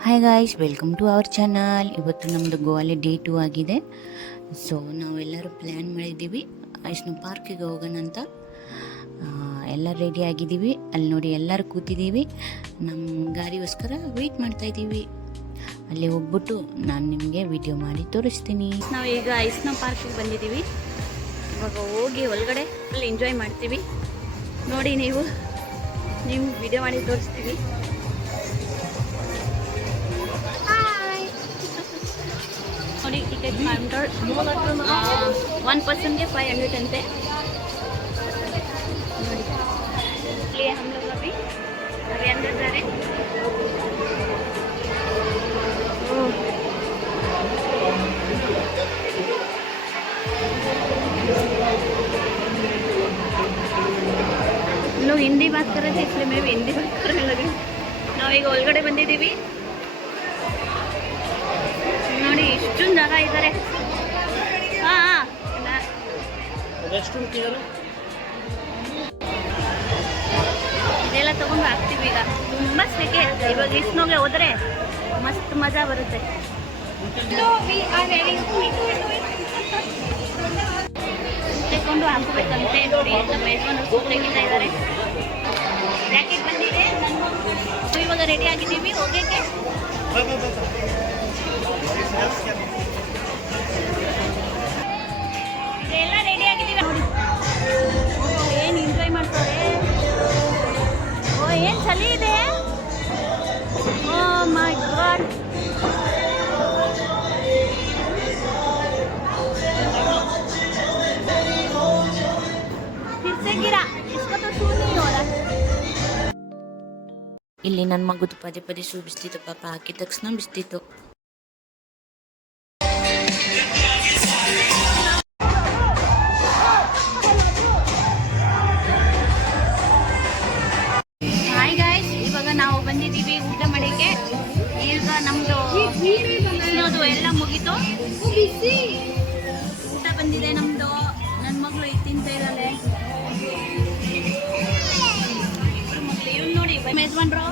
Hi guys, welcome to our channel. ಇವತ್ತು ನಮ್ಮದು ಗೋವಾಲಿ day 2 ಆಗಿದೆ. ಸೊ ನಾವೆಲ್ಲರೂ ಪ್ಲ್ಯಾನ್ ಮಾಡಿದ್ದೀವಿ ವೈಷ್ಣು ಪಾರ್ಕಿಗೆ ಹೋಗೋಣ ಅಂತ. ಎಲ್ಲ ರೆಡಿ ಆಗಿದ್ದೀವಿ. ಅಲ್ಲಿ ನೋಡಿ ಎಲ್ಲರೂ ಕೂತಿದ್ದೀವಿ. ನಮ್ಮ ಗಾಡಿಗೋಸ್ಕರ ವೆಯ್ಟ್ ಮಾಡ್ತಾಯಿದ್ದೀವಿ. ಅಲ್ಲಿ ಹೋಗ್ಬಿಟ್ಟು ನಾನು ನಿಮಗೆ ವಿಡಿಯೋ ಮಾಡಿ ತೋರಿಸ್ತೀನಿ. ನಾವು ಈಗ ಐಸ್ನೋ ಪಾರ್ಕಿಗೆ ಬಂದಿದ್ದೀವಿ. ಇವಾಗ ಹೋಗಿ ಒಳಗಡೆ ಫುಲ್ ಎಂಜಾಯ್ ಮಾಡ್ತೀವಿ. ನೋಡಿ ನೀವು ವಿಡಿಯೋ ಮಾಡಿ ತೋರಿಸ್ತೀವಿ. ನೋಡಿ ಟಿಕೆಟ್ ಕೌಂಟರ್ 1 ಪರ್ಸನ್ಗೆ 500 ಅಂತೆ. ನೋಡಿ ಇಲ್ಲಿ हम लोग अभी अंदर जा रहे हैं. लोग हिंदी बात कर रहे थे इसलिए मैं भी हिंदी बात करने लगी. ನಾವೀಗ ಒಳಗಡೆ ಬಂದಿದ್ದೀವಿ. ನೋಡಿ ಇಷ್ಟೊಂದು ಜಾಗ ಇದ್ದಾರೆ. ಇದೆಲ್ಲ ತಗೊಂಡು ಹಾಕ್ತೀವಿ. ಈಗ ತುಂಬ ಸೆಕೆ. ಇವಾಗ ಇಸ್ನೋಗೆ ಹೋದರೆ ಮಸ್ತ್ ಮಜಾ ಬರುತ್ತೆ. ತೆಕೊಂಡು ಹಾಕ್ಬೇಕಂತೆ. ನೋಡಿ ನಮ್ಮ ಯಜಮಾನರು ಕೂತ್ರೆಗಿಂತ ಇದ್ದಾರೆ. ಜಾಕೆಟ್ ಬಂದಿದೆ. ಇವಾಗ ರೆಡಿ ಆಗಿದ್ದೀವಿ ಹೋಗೋಕ್ಕೆ. ಇದೆಲ್ಲ ರೆಡಿ ಆಗಿದ್ದೀವಿ. ನೋಡಿ ಏನು ಎಂಜಾಯ್ ಮಾಡ್ತಾರೆ. ಏನು ಚಳಿ ಇದೆ. ಓ ಮೈ ಗಾಡ್. ಇಲ್ಲಿ ನನ್ನ ಮಗುದು ಪದೇ ಪದೇ ಶೂ ಬಿಸ್ತಿತ್ತು. ಪಾಪ ಹಾಕಿದ ತಕ್ಷಣ ಬಿಸ್ತಿತ್ತು. ಹಾಯ್ ಗಾಯ್ಸ್, ಇವಾಗ ನಾವು ಬಂದಿದ್ದೀವಿ ಊಟ ಮಾಡೋಕ್ಕೆ. ಈಗ ನಮ್ಮದು ಎಲ್ಲ ಮುಗೀತು. ಊಟ ಬಂದಿದೆ ನಮ್ಮದು. ನನ್ನ ಮಗಳು ಈಗ ತಿಂತ ಇದ್ದಾಳೆ. ಮಗಳು ಇವ್ನು ನೋಡಿ ಯಜಮಾನ್ರು.